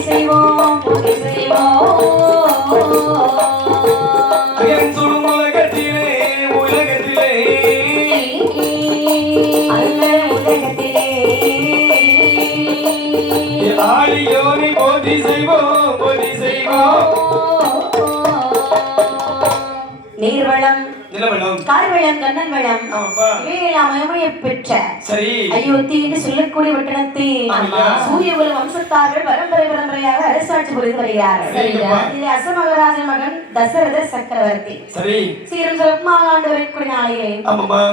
செய்வோம் செய்வோம் உலகத்திலே உலகத்திலே. அந்த உலகத்திலே. ஆழியோனை போதி செய்வோம் நிலவலம் கார்வளம் கண்ணன் வளம் ஆமாப்பா இவையெல்லாம் பெற்ற சரி. அயோத்தி என்று சொல்லக்கூடிய வட்டணத்தை ஆமா. சூரிய குல வம்சத்தார்கள் பரம்பரை பரம்பரையாக அரசாட்சி புரிந்து வருகிறார்கள். இதில் அசமகராஜன் மகன் தசரத சக்கரவர்த்தி. சரி. சீரும் சிறப்புமாக ஆண்டு வரக்கூடிய நாளிலே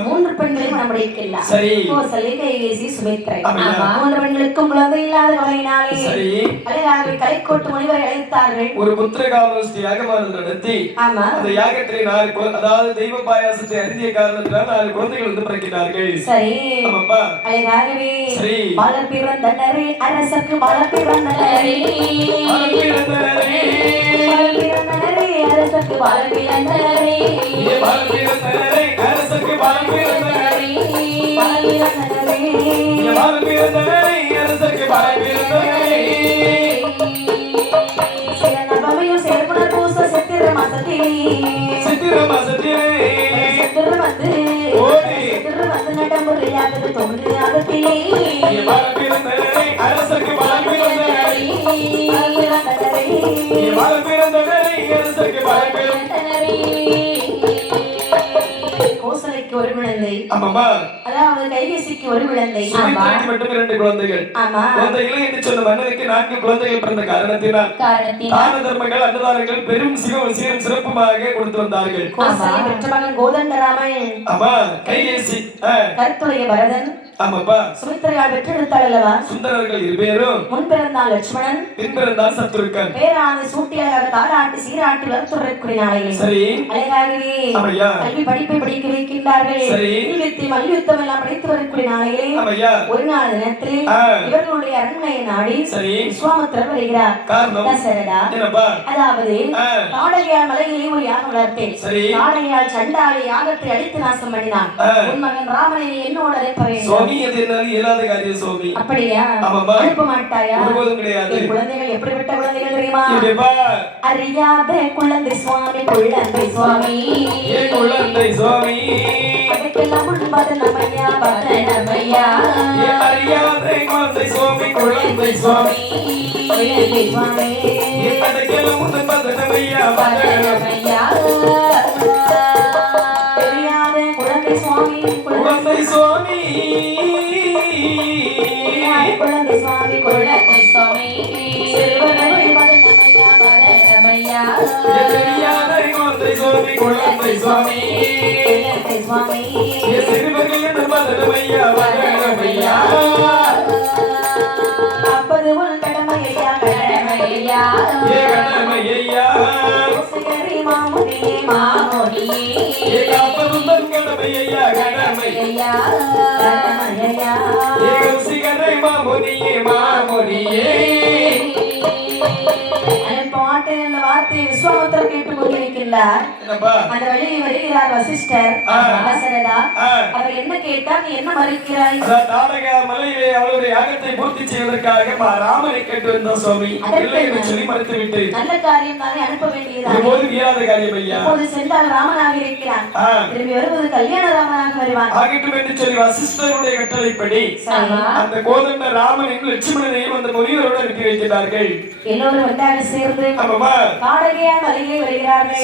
மூன்று பெண்களை மணமுடிக்கின்றார் சரி. கோசலை கைகேசி சுமித்ரை. மூன்று பெண்களுக்கும் குழந்தை இல்லாத கலைக்கோட்டு முனிவரை அழைத்தார்கள். ஒரு புத்திர நடத்தி அந்த யாகத்திலே அதாவது பாயாசத்தை அறிந்திய காரணத்தினால் நாலு குழந்தைகள் வந்து பிறக்கிறார்கள். சரி. ஆமாப்பா. அழகாகவே சரி. பல பிறந்தனரே அரசருக்கு பல பிறந்தனரே பல பிறந்தனரே பல பிறந்தனரே பிறந்தனரே, பல பிறந்தனரே, 在这等 கைகேசிக்கு ஒரு குழந்தை. சுமித்ரைக்கு மட்டும் இரண்டு குழந்தைகள். ஆமா. குழந்தைகளை என்று சொன்ன மன்னனுக்கு நான்கு குழந்தைகள் பிறந்த காரணத்தினால் காரணத்தினால். தான தர்மங்கள் அன்னதானங்கள் பெரும் சிவம் சீரும் சிறப்புமாக கொடுத்து வந்தார்கள். மகன் கோதண்டராமன் ஆமா. கைகேசி. ஆ, கருத்துடைய பரதன். ஆமாப்பா சுமித்திரையால் பெற்றெடுத்தாள் அல்லவா சுந்தரர்கள் முன் பிறந்தால் லட்சுமணன் பின் பிறந்தார் சத்துருக்கன். பேரானை சூட்டி அழகாக தாராட்டி சீராட்டி வளர்த்துறக்கூடிய நாளையில் சரி. அழகாகவே ஆமையா கல்வி படிப்பை படிக்க வைக்கின்றார்கள். சரி. வில்வித்தை மல்யுத்தம் எல்லாம் படித்து வரக்கூடிய நாளையிலே ஆமையா ஒரு நாள் தினத்திலே. இவர்களுடைய அரண்மனையை நாடி சரி. விஸ்வாமித்திரர் வருகிறார். காரணம் தசரதா என்னப்பா அதாவது ஆ. தாடகையால் மலையிலே ஒரு யாகம் வளர்த்தேன். சண்டாளி யாகத்தை அழித்து நாசம் பண்ணினான். உன் மகன் ராமனை என்னோட அழைப்ப வேண்டும் சுவாமி அது என்னால் இயலாத காரியம் சுவாமி. அப்படியா? ஆமாப்பா. அனுப்ப மாட்டாயா? ஒருபோதும் கிடையாது. குழந்தைகள் எப்படிப்பட்ட குழந்தைகள் தெரியுமா? அறியாத குழந்தை சுவாமி குழந்தை சுவாமி. ஏ குழந்தை சுவாமி. அதுக்கெல்லாம் உண்பது நம்மையா? பத நம்மையா? ஏ அறியாத குழந்தை சுவாமி குழந்தை சுவாமி. குழந்தை சுவாமி. ஏ தனக்கெல்லாம் முன்ன பதனமையா அப்பது உன் கடமையா கடமையா கடமையா மாமுனியே மாமுனியே ஏ காப்பதும் கடமையா கடமையா அந்த வருகிறார் வசிஷ்டர். அவர் என்ன கேட்டார்? நீ என்ன மறுக்கிறாய்? தாடகா மலையிலே அவளுடைய யாகத்தை பூர்த்தி செய்வதற்காக ராமனை கேட்டு வந்தோம் சுவாமி. அதற்கு இல்லை என்று என்ன? சொல்லி மறுத்து விட்டு நல்ல காரியம் தானே அனுப்ப வேண்டியதானே இப்போது இயலாத காரியம் ஐயா. இப்போது சென்றால் ராமனாக இருக்கிறான். ஆ, திரும்பி வருவது கல்யாண ராமனாக வருவான். ஆகட்டும் என்று சொல்லி வசிஷ்டருடைய கட்டளைப்படி அந்த கோதண்ட ராமனையும் லட்சுமணனையும் அந்த முனிவரோடு அனுப்பி வைக்கிறார்கள் எல்லோரும் ஒன்றாக சேர்ந்து காடகையா மலையிலே வருகிறார்கள்.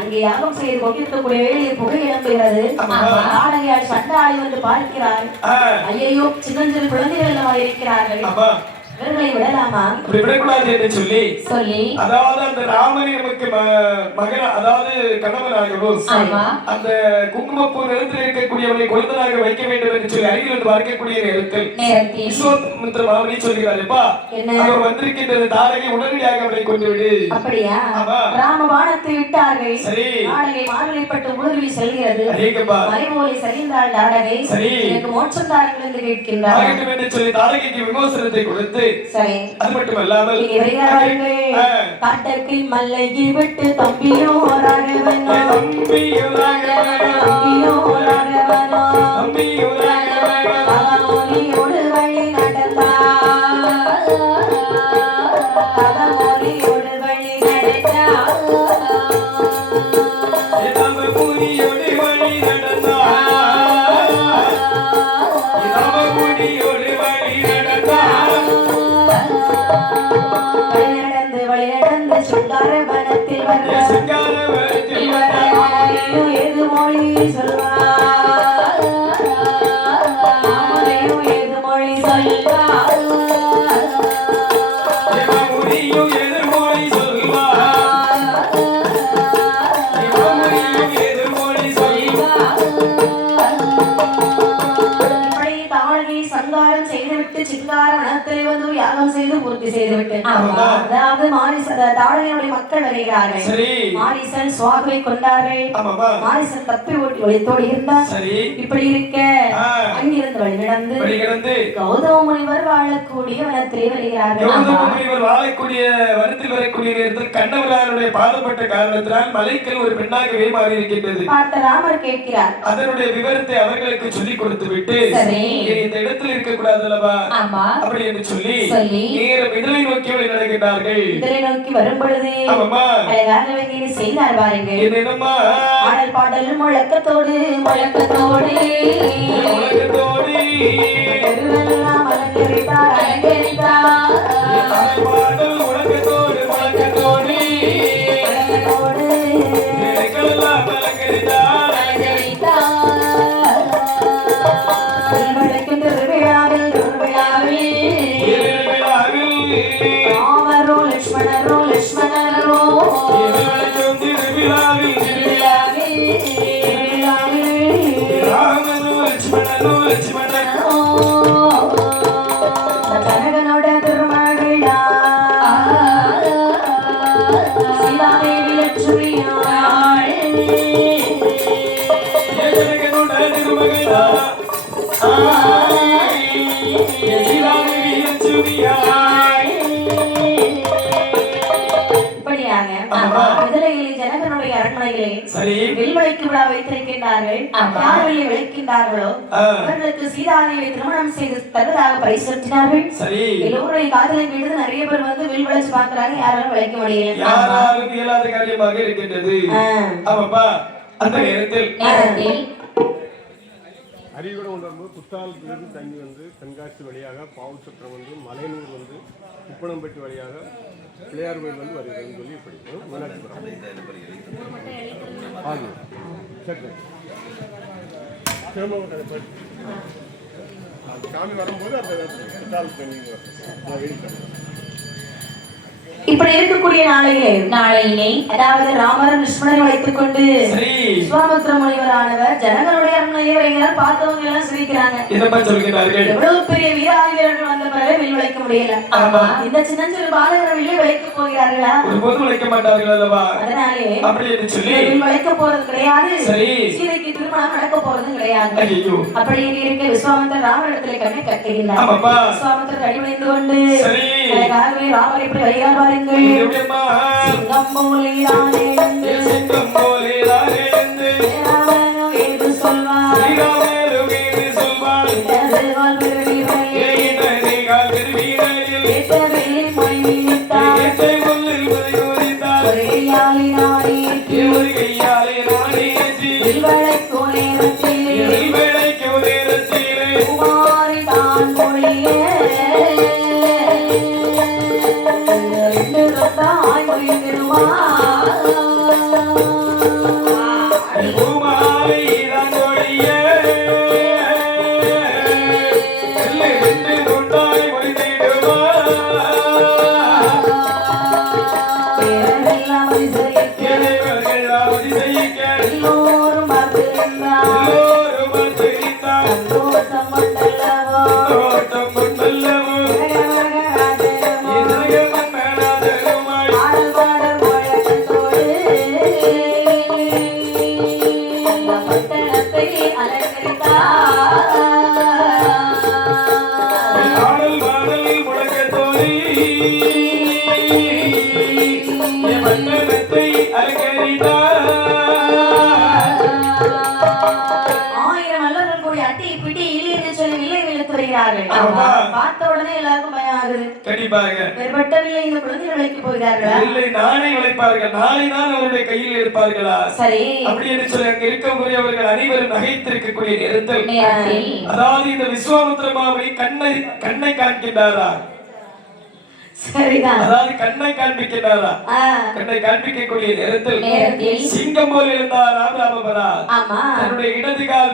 அங்கே யாகம் செய்து கொண்டிருக்கக்கூடிய வேளையில் புகை எழும்புகிறது. ஆமா. காடகையால் சண்டாளி வந்து பார்க்கிறார். ஆ, ஐயையோ சின்னஞ்சிறு குழந்தைகள் எல்லாம் இருக்கிறார்கள்? இவர்களை விடலாமா? அப்படி விடக்கூடாது என்று சொல்லி சொல்லி அதாவது அந்த ராமனை நமக்கு ம- மகன் அதாவது கணவனாகவும் ஆமா. அந்த குங்குமப்பூ நிறத்தில் இருக்கக்கூடியவனை குழந்தையாக வைக்க வேண்டும் என்று சொல்லி அருகில் வந்து பார்க்கக்கூடிய நேரத்தில் விஸ்வமித்திர மாமனி சொல்கிறாருப்பா என்ன? அவர் வந்திருக்கின்றது தாரகை உடனடியாக அவனை கொண்டு விடு அப்படியா. ராம விட்டார்கள். சரி. காடகை மார்கழிப்பட்டு ஊர்வலி செல்கிறது. மறைமொழி சரிந்தாள் சரி. எனக்கு மோட்சம் தாருங்கள் என்று கேட்கின்றார். ஆகட்டும் என்று சொல்லி தாரகைக்கு விமோசனத்தை கொடுத்து சரி. அது வருகிறார்கள் ஆ. காட்டற்கு மல்லையை விட்டு தம்பியோ ராகவன் ராகவனோ வழி நடந்தார் செய்துவிட்டு சிங்கார வந்து யாகம் செய்து பூர்த்தி செய்துவிட்டு ஆமா. அதாவது மாரிச தாழகையுடைய மக்கள் வருகிறார்கள் சரி. மாரிசன் சுவாகுவை கொண்டார்கள் மாரிசன் தப்பி ஓட்டி ஒளித்தோடு இருந்தார் சரி. இப்படி இருக்க. அங்கிருந்து வழி நடந்து கௌதம முனிவர் வாழக்கூடிய வனத்திலே வருகிறார்கள். கௌதம. முனிவர் வாழக்கூடிய வருத்தில் வரக்கூடிய நேரத்தில் கண்ணவரானுடைய பாதப்பட்ட காரணத்தினால் மலைக்கல் ஒரு பெண்ணாகவே மாறி இருக்கின்றது. பார்த்த ராமர் கேட்கிறார். அதனுடைய விவரத்தை அவர்களுக்கு சொல்லிக் கொடுத்து விட்டு இந்த இடத்தில் இருக்க கூடாது அல்லவா? ஆமா. அப்படி என்று சொல்லி சொல்லி. நேரம் இதனை நோக்கி வழி நடக்கின்றார்கள் இதனை நோக்கி வரும் பொழுது ஆமாமா அழகாக வேண்டிய செய்தார் பாருங்கள். என்னமா ஆடல் பாடல் முழக்கத்தோடு முழக்கத்தோடு. உலகத்தோடு திருமணம் செய்து தருவதாக பரிசூற்றினார்கள் சரி. எல்லோருடைய காதலை கேட்டு நிறைய பேர் வந்து வில் விளைச்சு பாக்குறாங்க யாராலும் விளைக்க முடியல. யாராலும் இயலாத காரியமாக இருக்கின்றது? ஆ. ஆமாப்பா. அந்த நேரத்தில் நேரத்தில் உணர்வு வரும்போது குத்தாலத்திலிருந்து தண்ணி வந்து தென்காசி வழியாக பாவல் சுற்றம் வந்து மலையனூர் வந்து உப்பனம்பட்டி வழியாக பிள்ளையார் கோயில் வந்து வருகிறதுன்னு சொல்லி படிக்கணும் மீனாட்சிபுரம் ஆகும் சரி. திரும்ப சாமி வரும்போது அந்த குத்தாலத்து தண்ணி வரும் இப்படி இருக்கக்கூடிய நாளையிலே நாளையிலே. அதாவது ராமர் லட்சுமணரை வைத்துக் கொண்டு சரி. விஸ்வாமித்திர முனிவரானவர் ஜனங்களுடைய அரண்மனையை வருகிறார் பார்த்தவங்க எல்லாம் சிரிக்கிறாங்க. எவ்வளவு பெரிய வந்த பிறகு வில் விளைக்க முடியல. இந்த சின்ன சிறு பாலகர் வில்லை விளைக்க போகிறார்களா? ஒரு போதும் உழைக்க மாட்டார்கள் அல்லவா? அதனாலே அப்படி என்று சொல்லி. வில் விளைக்க போறது கிடையாது. சரி. சீதைக்கு திருமணம் நடக்க போறதும் கிடையாது. ஐயோ அப்படி இருக்க விஸ்வாமித்திர ராமரிடத்திலே கண்ணை கட்டுகின்றார் ஆமாப்பா. விஸ்வாமித்திரர் அடிபணிந்து கொண்டு சரி. அழகாகவே ராமர் எப்படி வருகிறார் பாருங்கள்? சிங்கம் போலே எழுந்து சிங்கம் போலே தான் ரெண்டு தொட்டாய் ஆமா. பார்த்த உடனே எல்லாருக்கும் பயம் ஆகுது. கண்டிப்பாக வேறுபட்டவில்லை இந்த குழந்தைகள் விலைக்கு போகிறார்களா? இல்லை நாளை உழைப்பார்கள். நாளை தான் அவருடைய கையில் இருப்பார்களா? சரி. அப்படி என்று சொல்லி அங்க இருக்கக்கூடியவர்கள் அனைவரும் நகைத்திருக்கக்கூடிய நேரத்தில் நேரத்தில் அதாவது இந்த விஸ்வாமித்திர மாவை கண்ணை கண்ணை காண்கின்றாரா? சரிதான். அதாவது கண்ணை காண்பிக்கின்றாரா. கண்ணை காண்பிக்கக்கூடிய நேரத்தில் சிங்கம் போல் இருந்தார் ராமராமபரா தன்னுடைய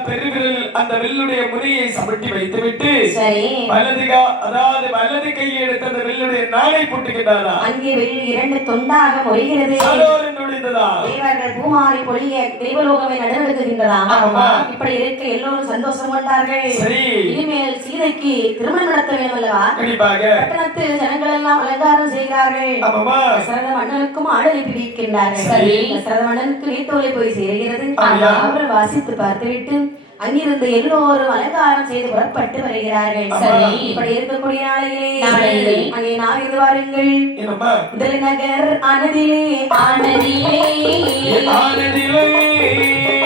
பெருவிரல் அந்த வில்லுடைய முனையை சமட்டி வைத்துவிட்டு அதாவது வலது கையை எடுத்து அந்த வில்லுடைய நாளை போட்டுக்கிட்டாரா அங்கே இரண்டு தொண்டாக மொழிகிறது பூமாரி பொழிய தெய்வலோகமே நடந்துகின்றதாம் ஆமா. இப்படி இருக்க எல்லோரும் சந்தோஷம் கொண்டார்கள். சரி. இனிமேல் சீதைக்கு திருமணம் நடத்த வேண்டும் அல்லவா கண்டிப்பாக. ஜனங்கள் எல்லாம் அலங்காரம் செய்கிறார்கள். தசரத மன்னனுக்கும் வைக்கின்றார்கள் சரி. தசரத மன்னனுக்கு வீட்டோலை போய் சேருகிறது. அவர் வாசித்து பார்த்துவிட்டு அங்கிருந்து எல்லோரும் அலங்காரம் செய்து புறப்பட்டு வருகிறார்கள். சரி. இப்படி இருக்கக்கூடிய நாளையிலே அங்கே நாம் இது வாருங்கள். முதல் நகர் ஆனதிலே.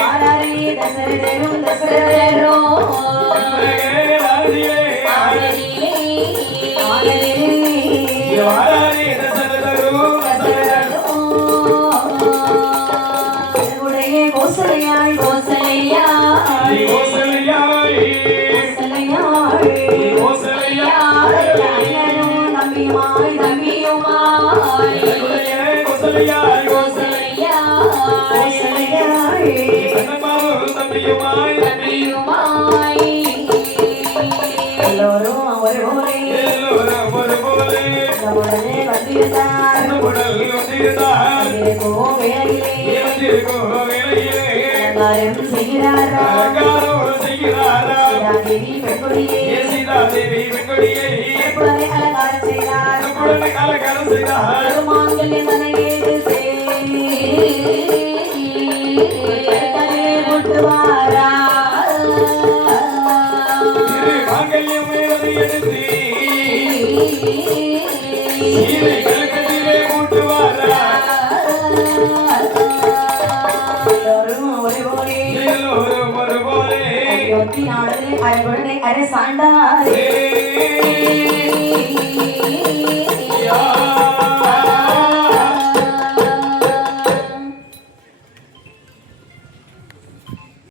ஆராரே தசரதரும் தசரதரும் நம்முடனே வந்திருந்தார் வேலையிலே கொண்டிருந்தார் வேளையிலே செய்கிறாரா? செய்கிறாரா ஏ சீதா தேவி அலங்காரம் செய்தார். அலங்காரம் செய்தார் முட்டுவாரா மாங்கல்யம் எடுத்து மூட்டுவாரா அரசாண்டாரே